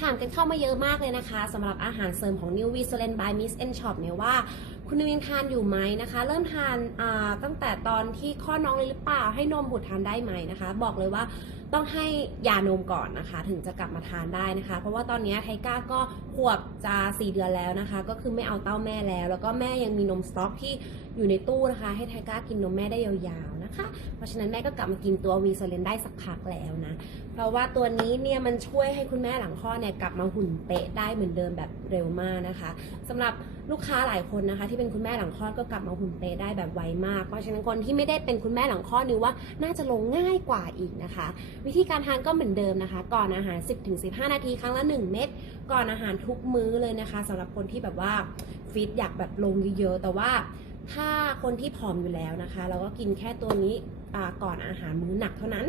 ถามกันเข้ามาเยอะมากเลยนะคะสำหรับอาหารเสริมของ New v s o l e n by Miss N Shop เนี่ยว่า คุณนิวินทานอยู่ไหมนะคะ เริ่มทานาตั้งแต่ตอนที่คลอน้องเลยหรือเปล่า ให้นมบุตรทานได้ไหมนะคะ บอกเลยว่าต้องให้ยานมก่อนนะคะ ถึงจะกลับมาทานได้นะคะ เพราะว่าตอนนี้ไทก้าก็ขวบจะ 4 เดือนแล้วนะคะ ก็คือไม่เอาเต้าแม่แล้ว แล้วก็แม่ยังมีนมสต๊อกที่อยู่ในตู้นะคะ ให้ไทก้ากินนมแม่ได้ยาว นะคะ เพราะฉะนั้นแม่ก็กลับมากินตัววีโซเลนได้สักพักแล้วนะ เพราะว่าตัวนี้เนี่ยมันช่วยให้คุณแม่หลังคลอดเนี่ยกลับมาหุ่นเป๊ะได้เหมือนเดิมแบบเร็วมากนะคะสำหรับลูกค้าหลายคนนะคะ ที่เป็นคุณแม่หลังคลอดก็กลับมาหุ่นเป๊ะได้แบบไวมาก เพราะฉะนั้นคนที่ไม่ได้เป็นคุณแม่หลังคลอดนิวว่าน่าจะลงง่ายกว่าอีกนะคะ วิธีการทานก็เหมือนเดิมนะคะ ก่อนอาหาร 10-15 นาทีครั้งละ 1 เม็ดก่อนอาหารทุกมื้อเลยนะคะสำหรับคนที่แบบว่าฟิตอยากแบบลงเยอะๆแต่ว่า ถ้าคนที่ผอมอยู่แล้วนะคะ เราก็กินแค่ตัวนี้ก่อนอาหารมื้อหนักเท่านั้น